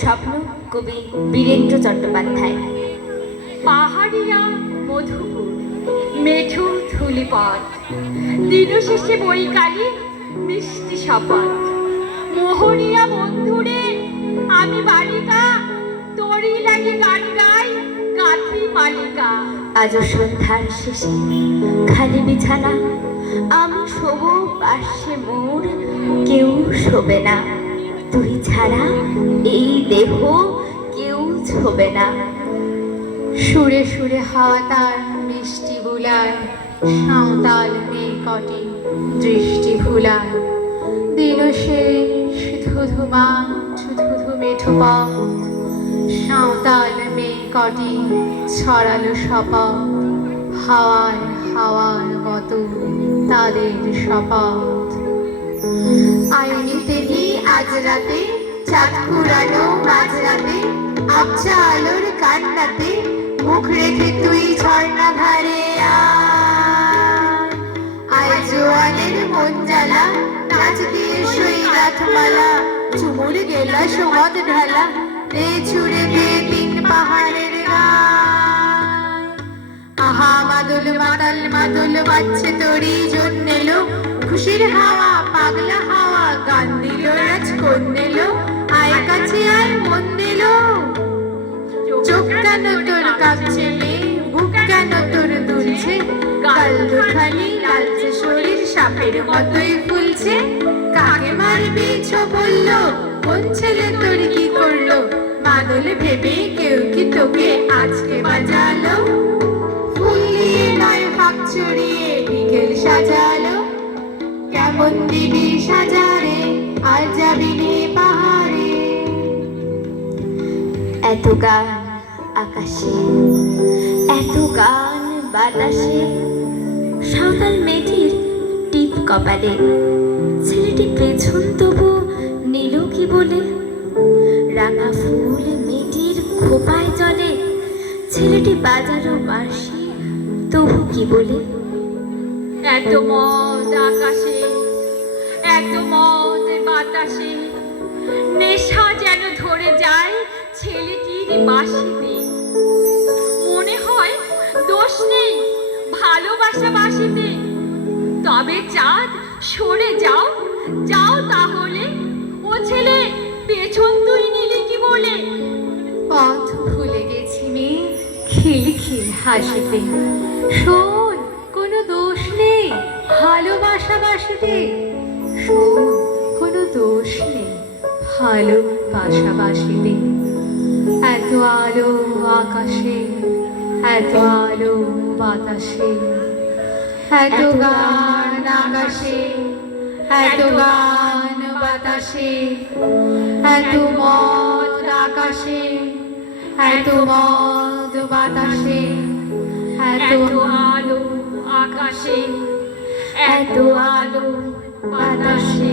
স্বপ্ন কবি বীরেন্দ্র চট্টোপাধ্যায়। পাহাড়িয়া মধুপুর মেঠো ধুলিপথ, দিনশেষে বৈকালী মিষ্টি শপথ। মোহরিয়া বন্ধুরে আমি বালিকা, তোরই লাগে গান গাই গাথি মালিকা। আজও সন্ধ্যার শেষে খালি বিছানা, আমি শোবো পাশে মোর, কেউ শোবে না। তুই ছাড়া এই দেহ কেউ ছোবে না। সুরে সুরে হাওয়া তার মিষ্টি বুলায়, সাঁওতাল মেয়ে কটি দৃষ্টি ভুলায়। দিনশেষ ধুধু মাঠ ধুধু মেঠো পথ, সাঁওতাল মেয়ে কটি ছড়ালো শপথ। হাওয়ায় হাওয়ার মতো তাদের শপথ। আয়নিতে নি আজ রাতে, চাঁদ কুড়ানো মাঝরাতে, আবছা আলোর কান্নাতে মুখ রেখে তুই ঝর্ণা ধারে আয়। জোয়ানের মন জ্বালা, নাচ দিয়ে সই রাতমালা, চুমুর গেলা সমত ঢালা, রে ছুড়ে দিয়ে তিন পাহাড়ের গায়। আহা মাদল মাতাল মাদল বাজছে তোরই জন্য এলো, খুশির হাওয়া পাগলা হাওয়া গান দিল রাজ কোন দিল। আয় কাছে আয় মন দিল, চোখ কেন তোর কাঁপছে মেয়ে, বুক কেন তোর দুলছে, গাল দুখানি লালচে শরীর সাপের মতোই ফুলছে। কাকে মারবি ছো বললো, কোন ছেলে তোর কি করলো, মাদল ভেবে কেউ কি তোকে আজকে বাজালো। ফুল দিয়ে নয় ফাঁক চড়িয়ে বিকেল সাজালো, কেমন দিবি সাজারে আর যাবি নে পাহাড়ে। এত গান আকাশে, এত গান বাতাসে, সাঁওতাল মেয়েটির টিপ কপালে। ছেলেটি পেছন তবু নিল কি বলে, রাঙা ফুল মেয়েটির খোপায় চলে। ছেলেটি বাজারও বাঁশি তবু কি বলে। এত মদ আকাশে, এত মদ বাতাসে, নেশা যেন ধরে যায় ছেলেটির বাঁশিতে। মনে হয় দোষ নেই ভালোবাসা বাসিতে, তবে চাঁদ সরে যাও, যাও তাহলে। ও ছেলে পেছন তুই নিলি কি বলে। পথ ভুলে গেছি মেয়ে খিল খিল হাসিতে, শোন কোনো দোষ নেই ভালোবাসা বাসিতে। শোন কোনো দোষ নেই ভালোবাসা বাসিতে। এত আলো আকাশে, এত আলো বাতাসে, এত গান আকাশে, এত গান বাতাসে, এত মদ আকাশে, এত মদ বাতাসে, এত আলো আকাশে, এত আলো বাতাসে।